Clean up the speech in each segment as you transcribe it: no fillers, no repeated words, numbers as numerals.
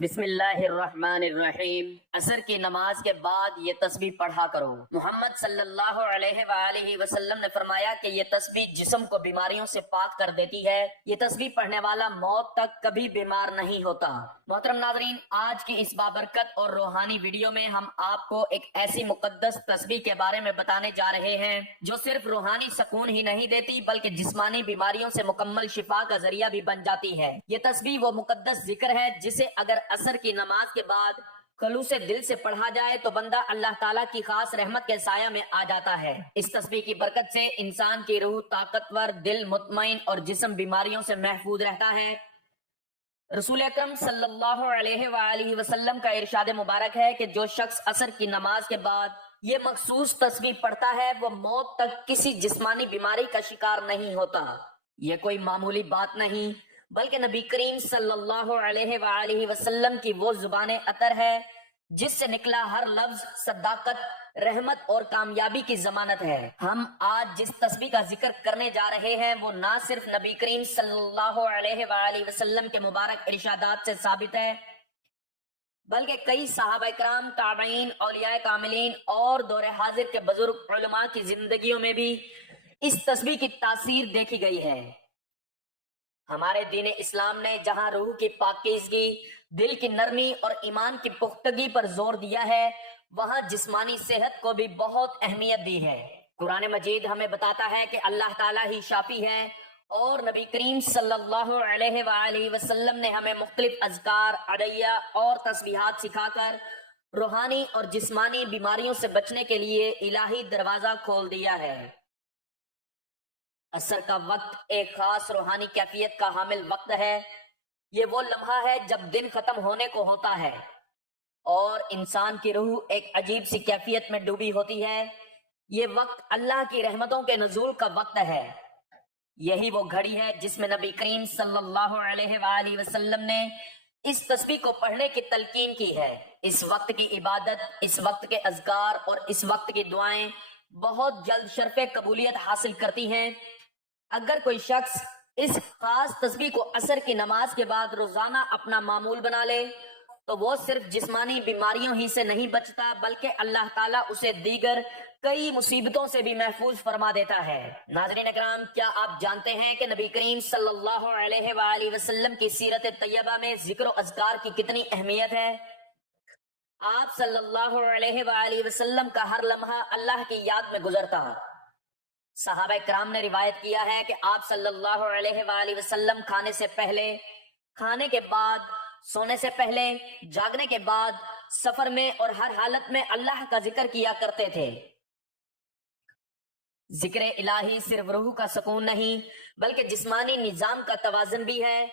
بسم اللہ الرحمن الرحیم۔ عصر کی نماز کے بعد یہ تسبیح پڑھا کرو۔ محمد صلی اللہ علیہ وآلہ وسلم نے فرمایا کہ یہ تسبیح جسم کو بیماریوں سے پاک کر دیتی ہے۔ یہ تسبیح پڑھنے والا موت تک کبھی بیمار نہیں ہوتا۔ محترم ناظرین، آج کی اس بابرکت اور روحانی ویڈیو میں ہم آپ کو ایک ایسی مقدس تسبیح کے بارے میں بتانے جا رہے ہیں جو صرف روحانی سکون ہی نہیں دیتی بلکہ جسمانی بیماریوں سے مکمل شفا کا ذریعہ بھی بن جاتی ہے۔ یہ تسبیح وہ مقدس ذکر ہے جسے اگر عصر کی نماز کے بعد خلوص دل سے پڑھا جائے تو بندہ اللہ تعالیٰ کی خاص رحمت کے سایہ میں آ جاتا ہے۔ اس تسبیح کی برکت سے انسان کی روح طاقتور، دل مطمئن اور جسم بیماریوں سے محفوظ رہتا ہے۔ رسول اکرم صلی اللہ علیہ وآلہ وسلم کا ارشاد مبارک ہے کہ جو شخص عصر کی نماز کے بعد یہ مخصوص تسبیح پڑھتا ہے وہ موت تک کسی جسمانی بیماری کا شکار نہیں ہوتا۔ یہ کوئی معمولی بات نہیں بلکہ نبی کریم صلی اللہ علیہ وآلہ وسلم کی وہ زبان عطر ہے جس سے نکلا ہر لفظ صداقت، رحمت اور کامیابی کی ضمانت ہے۔ ہم آج جس تسبیح کا ذکر کرنے جا رہے ہیں وہ نہ صرف نبی کریم صلی اللہ علیہ وآلہ وسلم کے مبارک ارشادات سے ثابت ہے بلکہ کئی صحابہ کرام، تابعین، اولیاء کاملین اور دور حاضر کے بزرگ علماء کی زندگیوں میں بھی اس تسبیح کی تاثیر دیکھی گئی ہے۔ ہمارے دین اسلام نے جہاں روح کی پاکیزگی، دل کی نرمی اور ایمان کی پختگی پر زور دیا ہے وہاں جسمانی صحت کو بھی بہت اہمیت دی ہے۔ قرآن مجید ہمیں بتاتا ہے کہ اللہ تعالیٰ ہی شافی ہے اور نبی کریم صلی اللہ علیہ وآلہ وسلم نے ہمیں مختلف اذکار، ادعیہ اور تسبیحات سکھا کر روحانی اور جسمانی بیماریوں سے بچنے کے لیے الہی دروازہ کھول دیا ہے۔ عصر کا وقت ایک خاص روحانی کیفیت کا حامل وقت ہے۔ یہ وہ لمحہ ہے جب دن ختم ہونے کو ہوتا ہے اور انسان کی روح ایک عجیب سی کیفیت میں ڈوبی ہوتی ہے۔ یہ وقت اللہ کی رحمتوں کے نزول کا وقت ہے۔ یہی وہ گھڑی ہے جس میں نبی کریم صلی اللہ علیہ وآلہ وسلم نے اس تسبیح کو پڑھنے کی تلقین کی ہے۔ اس وقت کی عبادت، اس وقت کے اذکار اور اس وقت کی دعائیں بہت جلد شرف قبولیت حاصل کرتی ہیں۔ اگر کوئی شخص اس خاص تسبیح کو عصر کی نماز کے بعد روزانہ اپنا معمول بنا لے تو وہ صرف جسمانی بیماریوں ہی سے نہیں بچتا بلکہ اللہ تعالیٰ اسے دیگر کئی مصیبتوں سے بھی محفوظ فرما دیتا ہے۔ ناظرین اکرام، کیا آپ جانتے ہیں کہ نبی کریم صلی اللہ علیہ وآلہ وسلم کی سیرت طیبہ میں ذکر و اذکار کی کتنی اہمیت ہے؟ آپ صلی اللہ علیہ وآلہ وسلم کا ہر لمحہ اللہ کی یاد میں گزرتا۔ صحابہ کرام نے روایت کیا ہے کہ آپ صلی اللہ علیہ وآلہ وسلم کھانے سے پہلے، کھانے کے بعد، سونے سے پہلے، جاگنے کے بعد، سفر میں اور ہر حالت میں اللہ کا ذکر کیا کرتے تھے۔ ذکر الہی صرف روح کا سکون نہیں بلکہ جسمانی نظام کا توازن بھی ہے۔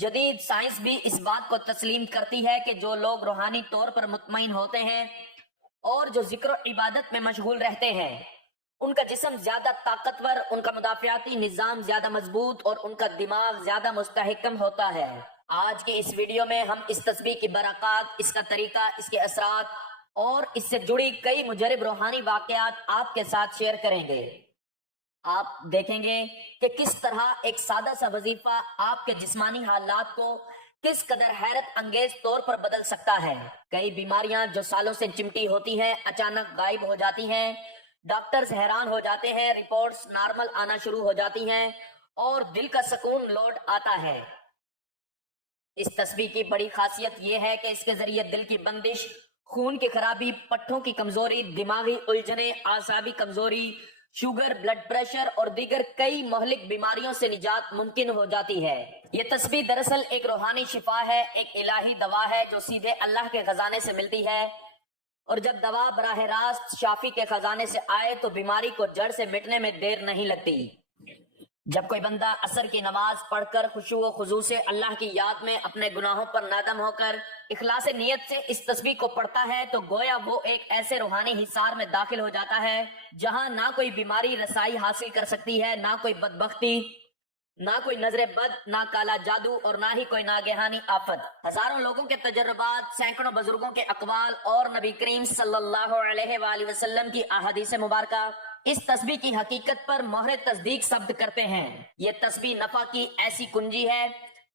جدید سائنس بھی اس بات کو تسلیم کرتی ہے کہ جو لوگ روحانی طور پر مطمئن ہوتے ہیں اور جو ذکر و عبادت میں مشغول رہتے ہیں ان کا جسم زیادہ طاقتور، ان کا مدافعاتی نظام زیادہ مضبوط اور ان کا دماغ زیادہ مستحکم ہوتا ہے۔ آج کی اس ویڈیو میں ہم اس تسبیح کی برکات، اس کا طریقہ، اس کے اثرات اور اس سے جڑی کئی مجرب روحانی واقعات آپ کے ساتھ شیئر کریں گے۔ آپ دیکھیں گے کہ کس طرح ایک سادہ سا وظیفہ آپ کے جسمانی حالات کو کس قدر حیرت انگیز طور پر بدل سکتا ہے۔ کئی بیماریاں جو سالوں سے چمٹی ہوتی ہیں اچانک غائب ہو جاتی ہیں۔ ڈاکٹرز حیران ہو جاتے ہیں، رپورٹس نارمل آنا شروع ہو جاتی ہیں اور دل کا سکون لوٹ آتا ہے۔ اس تسبیح کی بڑی خاصیت یہ ہے کہ اس کے ذریعے دل کی بندش، خون کی خرابی، پٹھوں کی کمزوری، دماغی الجھنیں، اعصابی کمزوری، شوگر، بلڈ پریشر اور دیگر کئی مہلک بیماریوں سے نجات ممکن ہو جاتی ہے۔ یہ تسبیح دراصل ایک روحانی شفا ہے، ایک الہی دوا ہے جو سیدھے اللہ کے خزانے سے ملتی ہے، اور جب دوا براہ راست شافی کے خزانے سے آئے تو بیماری کو جڑ سے مٹنے میں دیر نہیں لگتی۔ جب کوئی بندہ عصر کی نماز پڑھ کر خشوع و خضوع سے اللہ کی یاد میں اپنے گناہوں پر نادم ہو کر اخلاص نیت سے اس تسبیح کو پڑھتا ہے تو گویا وہ ایک ایسے روحانی حصار میں داخل ہو جاتا ہے جہاں نہ کوئی بیماری رسائی حاصل کر سکتی ہے، نہ کوئی بدبختی، نہ کوئی نظر بد، نہ کالا جادو اور نہ ہی کوئی ناگہانی آفت۔ ہزاروں لوگوں کے تجربات، سینکڑوں بزرگوں کے اقوال اور نبی کریم صلی اللہ علیہ وآلہ وسلم کی احادیث مبارکہ اس تسبیح کی حقیقت پر مہر تصدیق ثبت کرتے ہیں۔ یہ تسبیح نفع کی ایسی کنجی ہے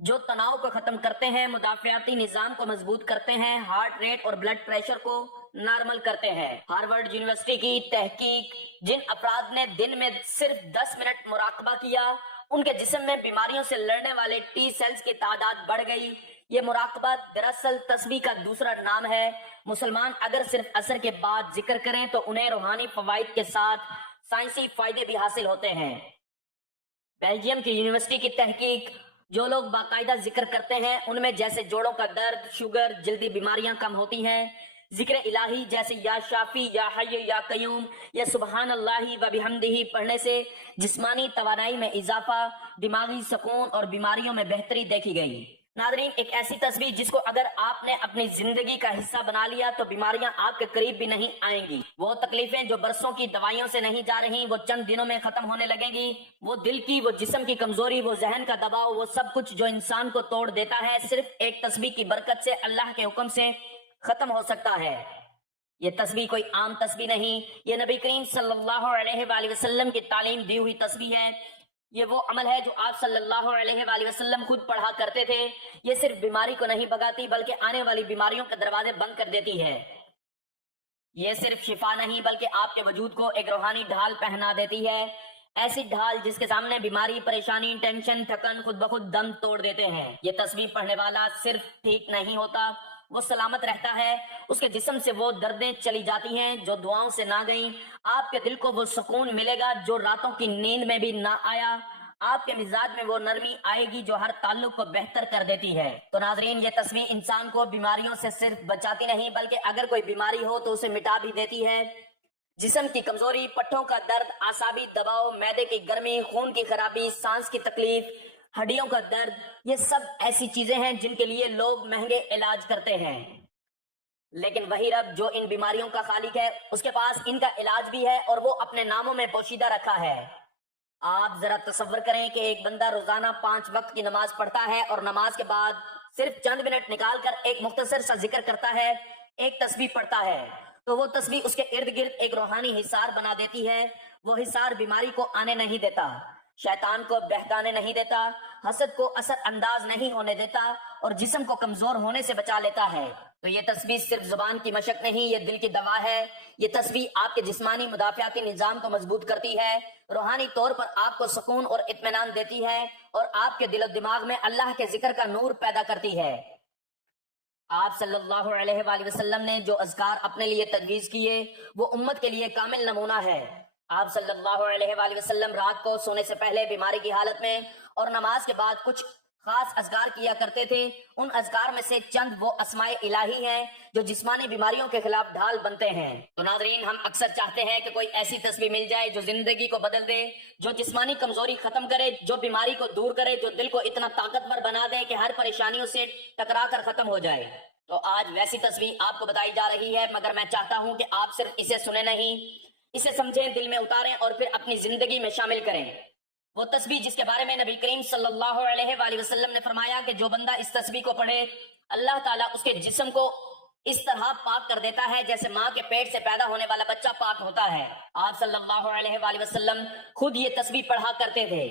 جو تناؤ کو ختم کرتے ہیں، مدافعاتی نظام کو مضبوط کرتے ہیں، ہارٹ ریٹ اور بلڈ پریشر کو نارمل کرتے ہیں۔ ہارورڈ یونیورسٹی کی تحقیق، جن افراد نے دن میں صرف 10 منٹ مراقبہ کیا، ان کے جسم میں بیماریوں سے لڑنے والے ٹی سیلز کی تعداد بڑھ گئی۔ یہ مراقبہ دراصل تسبیح کا دوسرا نام ہے۔ مسلمان اگر صرف عصر کے بعد ذکر کریں تو انہیں روحانی فوائد کے ساتھ سائنسی فائدے بھی حاصل ہوتے ہیں۔ بیلجیم کی یونیورسٹی کی تحقیق، جو لوگ باقاعدہ ذکر کرتے ہیں ان میں جیسے جوڑوں کا درد، شوگر، جلدی بیماریاں کم ہوتی ہیں۔ ذکر الہی جیسے یا شافی، یا حی، یا قیوم، یا سبحان اللہ و بحمدہ پڑھنے سے جسمانی توانائی میں اضافہ، دماغی سکون اور بیماریوں میں بہتری دیکھی گئی۔ ناظرین، ایک ایسی تسبیح جس کو اگر آپ نے اپنی زندگی کا حصہ بنا لیا تو بیماریاں آپ کے قریب بھی نہیں آئیں گی۔ وہ تکلیفیں جو برسوں کی دوائیوں سے نہیں جا رہی وہ چند دنوں میں ختم ہونے لگیں گی۔ وہ دل کی، وہ جسم کی کمزوری، وہ ذہن کا دباؤ، وہ سب کچھ جو انسان کو توڑ دیتا ہے صرف ایک تسبیح کی برکت سے اللہ کے حکم سے ختم ہو سکتا ہے۔ یہ تسبیح کوئی عام تسبیح نہیں، یہ نبی کریم صلی اللہ علیہ وآلہ وسلم کی تعلیم دی ہوئی تسبیح ہے۔ یہ وہ عمل ہے جو آپ صلی اللہ علیہ وآلہ وسلم خود پڑھا کرتے تھے۔ یہ صرف بیماری کو نہیں بھگاتی بلکہ آنے والی بیماریوں کے دروازے بند کر دیتی ہے۔ یہ صرف شفا نہیں بلکہ آپ کے وجود کو ایک روحانی ڈھال پہنا دیتی ہے، ایسی ڈھال جس کے سامنے بیماری، پریشانی، ٹینشن، تھکن خود بخود دم توڑ دیتے ہیں۔ یہ تسبیح پڑھنے والا صرف ٹھیک نہیں ہوتا، وہ سلامت رہتا ہے۔ اس کے جسم سے وہ دردیں چلی جاتی ہیں جو دعاؤں سے نہ گئیں۔ آپ کے دل کو وہ سکون ملے گا جو راتوں کی نیند میں بھی نہ آیا۔ آپ کے مزاج میں وہ نرمی آئے گی جو ہر تعلق کو بہتر کر دیتی ہے۔ تو ناظرین، یہ تسبیح انسان کو بیماریوں سے صرف بچاتی نہیں بلکہ اگر کوئی بیماری ہو تو اسے مٹا بھی دیتی ہے۔ جسم کی کمزوری، پٹھوں کا درد، اعصابی دباؤ، معدے کی گرمی، خون کی خرابی، سانس کی تکلیف، ہڈیوں کا درد، یہ سب ایسی چیزیں ہیں جن کے لیے لوگ مہنگے علاج کرتے ہیں، لیکن وہی رب جو ان بیماریوں کا خالق ہے اس کے پاس ان کا علاج بھی ہے اور وہ اپنے ناموں میں پوشیدہ رکھا ہے۔ آپ ذرا تصور کریں کہ ایک بندہ روزانہ 5 وقت کی نماز پڑھتا ہے اور نماز کے بعد صرف چند منٹ نکال کر ایک مختصر سا ذکر کرتا ہے، ایک تسبیح پڑھتا ہے، تو وہ تسبیح اس کے ارد گرد ایک روحانی حصار بنا دیتی ہے۔ وہ حصار بیماری کو آنے نہیں دیتا، شیطان کو بہکانے نہیں دیتا، حسد کو اثر انداز نہیں ہونے دیتا اور جسم کو کمزور ہونے سے بچا لیتا ہے۔ تو یہ تسبیح صرف زبان کی مشق نہیں، یہ دل کی دوا ہے۔ یہ تسبیح آپ کے جسمانی مدافعاتی نظام کو مضبوط کرتی ہے، روحانی طور پر آپ کو سکون اور اطمینان دیتی ہے اور آپ کے دل و دماغ میں اللہ کے ذکر کا نور پیدا کرتی ہے۔ آپ صلی اللہ علیہ وآلہ وسلم نے جو اذکار اپنے لیے تجویز کیے وہ امت کے لیے کامل نمونہ ہے۔ آپ صلی اللہ علیہ وآلہ وسلم رات کو سونے سے پہلے بیماری کی حالت میں اور نماز کے بعد کچھ خاص اذکار کیا کرتے تھے۔ ان اذکار میں سے چند وہ اسماء الہی ہیں جو جسمانی بیماریوں کے خلاف ڈھال بنتے ہیں۔ تو ناظرین، ہم اکثر چاہتے ہیں کہ کوئی ایسی تسبیح مل جائے جو زندگی کو بدل دے، جو جسمانی کمزوری ختم کرے، جو بیماری کو دور کرے، جو دل کو اتنا طاقتور بنا دے کہ ہر پریشانیوں سے ٹکرا کر ختم ہو جائے۔ تو آج ویسی تسبیح آپ کو بتائی جا رہی ہے، مگر میں چاہتا ہوں کہ آپ صرف اسے سنیں نہیں، اسے سمجھیں، دل میں اتاریں اور پھر اپنی زندگی میں شامل کریں۔ وہ تسبیح جس کے بارے میں نبی کریم صلی اللہ علیہ وآلہ وسلم نے فرمایا کہ جو بندہ اس تسبیح کو پڑھے اللہ تعالیٰ اس کے جسم کو اس طرح پاک کر دیتا ہے جیسے ماں کے پیٹ سے پیدا ہونے والا بچہ پاک ہوتا ہے۔ آپ صلی اللہ علیہ وآلہ وسلم خود یہ تسبیح پڑھا کرتے تھے،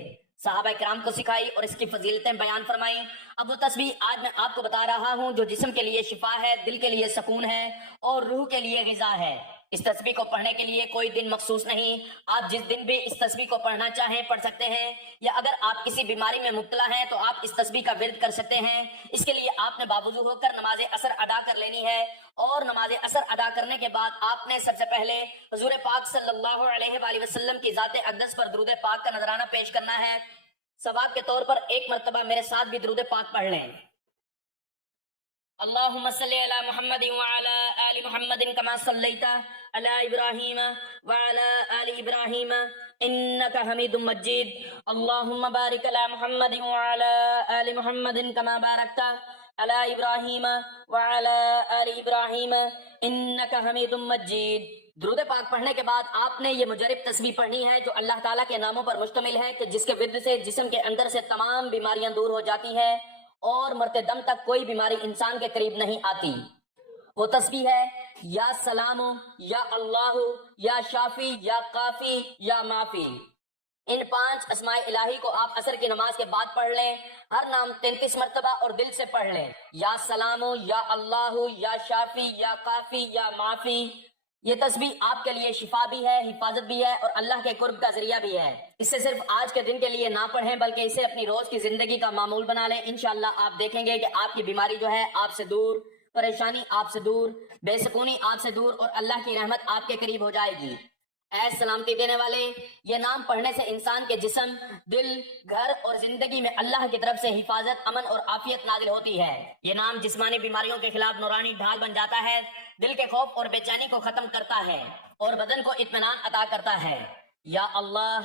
صحابہ کرام کو سکھائی اور اس کی فضیلتیں بیان فرمائیں۔ اب وہ تسبیح آج میں آپ کو بتا رہا ہوں جو جسم کے لیے شفا ہے، دل کے لیے سکون ہے اور روح کے لیے غذا ہے۔ اس تسبیح کو پڑھنے کے لیے کوئی دن مخصوص نہیں، آپ جس دن بھی اس تسبیح کو پڑھنا چاہیں پڑھ سکتے ہیں، یا اگر آپ کسی بیماری میں مبتلا ہیں تو آپ اس تسبیح کا ورد کر سکتے ہیں۔ اس کے لیے آپ نے باوضو ہو کر نماز عصر ادا کر لینی ہے اور نماز عصر ادا کرنے کے بعد آپ نے سب سے پہلے حضور پاک صلی اللہ علیہ وآلہ وسلم کی ذات اقدس پر درود پاک کا نذرانہ پیش کرنا ہے۔ ثواب کے طور پر ایک مرتبہ میرے ساتھ بھی درود پاک پڑھ لیں۔ اللہم صلی علی محمد وعلی آل محمد کما صلیت علی ابراہیم وعلی آل ابراہیم انکا حمید مجید۔ اللہم بارک علی محمد وعلی آل محمد کما بارکت علی ابراہیم وعلی آل ابراہیم انکا حمید مجید۔ درود پاک پڑھنے کے بعد آپ نے یہ مجرب تسبیح پڑھنی ہے جو اللہ تعالیٰ کے ناموں پر مشتمل ہے کہ جس کے ورد سے جسم کے اندر سے تمام بیماریاں دور ہو جاتی ہیں اور مرتے دم تک کوئی بیماری انسان کے قریب نہیں آتی۔ وہ تسبیح ہے یا سلام، یا اللہ، یا شافی، یا کافی، یا معافی۔ ان 5 اسماء الہی کو آپ عصر کی نماز کے بعد پڑھ لیں، ہر نام 33 مرتبہ اور دل سے پڑھ لیں، یا سلام، یا اللہ، یا شافی، یا کافی، یا معافی۔ یہ تسبیح آپ کے لیے شفا بھی ہے، حفاظت بھی ہے اور اللہ کے قرب کا ذریعہ بھی ہے۔ اسے صرف آج کے دن کے لیے نہ پڑھیں بلکہ اسے اپنی روز کی زندگی کا معمول بنا لیں۔ انشاءاللہ آپ دیکھیں گے کہ آپ کی بیماری جو ہے آپ سے دور، پریشانی آپ سے دور، بے سکونی آپ سے دور اور اللہ کی رحمت آپ کے قریب ہو جائے گی۔ اے سلامتی دینے والے، یہ نام پڑھنے سے انسان کے جسم، دل، گھر اور زندگی میں اللہ کی طرف سے حفاظت، امن اور عافیت نازل ہوتی ہے۔ یہ نام جسمانی بیماریوں کے خلاف نورانی ڈھال بن جاتا ہے، دل کے خوف اور بے چینی کو ختم کرتا ہے اور بدن کو اطمینان عطا کرتا ہے۔ یا اللہ،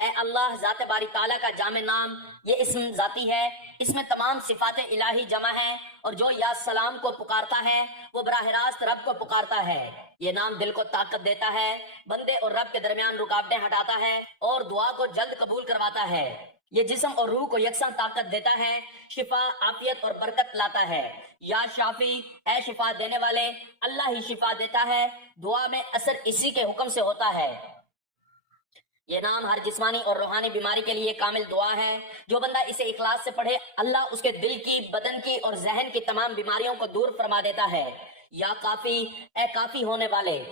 اے اللہ، ذات باری تعالیٰ کا جامع نام، یہ اسم ذاتی ہے، اس میں تمام صفات الہی جمع ہیں اور جو یا سلام کو پکارتا ہے وہ براہ راست رب کو پکارتا ہے۔ یہ نام دل کو طاقت دیتا ہے، بندے اور رب کے درمیان رکاوٹیں ہٹاتا ہے اور دعا کو جلد قبول کرواتا ہے۔ یہ جسم اور روح کو یکساں طاقت دیتا ہے، شفا، عافیت اور برکت لاتا ہے۔ یا شافی، اے شفا دینے والے، اللہ ہی شفا دیتا ہے، دعا میں اثر اسی کے حکم سے ہوتا ہے۔ یہ نام ہر جسمانی اور روحانی بیماری کے لیے کامل دعا ہے۔ جو بندہ اسے اخلاص سے پڑھے، اللہ اس کے دل کی، بدن کی اور ذہن کی تمام بیماریوں کو دور فرما دیتا ہے۔ یا کافی، اے کافی ہونے والے،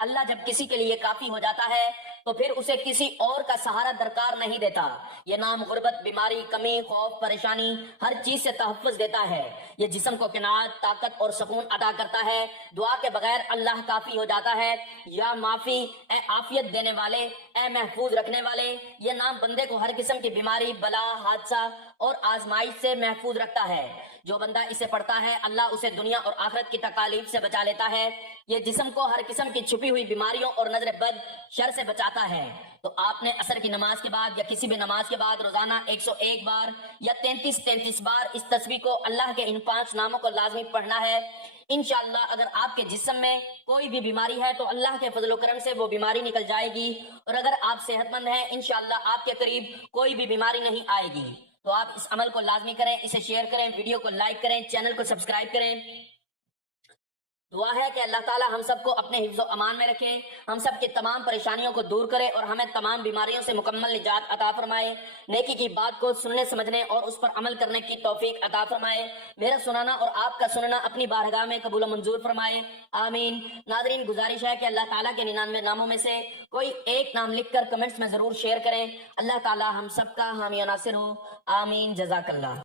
اللہ جب کسی کے لیے کافی ہو جاتا ہے تو پھر اسے کسی اور کا سہارا درکار نہیں دیتا۔ یہ نام غربت، بیماری، کمی، خوف، پریشانی، ہر چیز سے تحفظ دیتا ہے۔ یہ جسم کو قناعت، طاقت اور سکون عطا کرتا ہے۔ دعا کے بغیر اللہ کافی ہو جاتا ہے۔ یا معافی، اے عافیت دینے والے، اے محفوظ رکھنے والے، یہ نام بندے کو ہر قسم کی بیماری، بلا، حادثہ اور آزمائش سے محفوظ رکھتا ہے۔ جو بندہ اسے پڑھتا ہے اللہ اسے دنیا اور آخرت کی تکالیف سے بچا لیتا ہے۔ یہ جسم کو ہر قسم کی چھپی ہوئی بیماریوں اور نظر بد، شر سے بچاتا ہے۔ تو آپ نے عصر کی نماز کے بعد یا کسی بھی نماز کے بعد روزانہ 101 بار یا 33 بار اس تسبیح کو اللہ کے ان 5 ناموں کو لازمی پڑھنا ہے۔ انشاءاللہ اگر آپ کے جسم میں کوئی بھی بیماری ہے تو اللہ کے فضل و کرم سے وہ بیماری نکل جائے گی، اور اگر آپ صحت مند ہیں انشاءاللہ آپ کے قریب کوئی بھی بیماری نہیں آئے گی۔ تو آپ اس عمل کو لازمی کریں، اسے شیئر کریں، ویڈیو کو لائک کریں، چینل کو سبسکرائب کریں۔ دعا ہے کہ اللہ تعالی ہم سب کو اپنے حفظ و امان میں رکھے، ہم سب کی تمام پریشانیوں کو دور کرے اور ہمیں تمام بیماریوں سے مکمل نجات عطا فرمائے، نیکی کی بات کو سننے سمجھنے اور اس پر عمل کرنے کی توفیق عطا فرمائے، میرا سنانا اور آپ کا سننا اپنی بارگاہ میں قبول و منظور فرمائے، آمین۔ ناظرین، گزارش ہے کہ اللہ تعالیٰ کے 99 ناموں میں سے کوئی ایک نام لکھ کر کمنٹس میں ضرور شیئر کریں۔ اللہ تعالیٰ ہم سب کا حامی و ناصر ہو، آمین، جزاک اللہ۔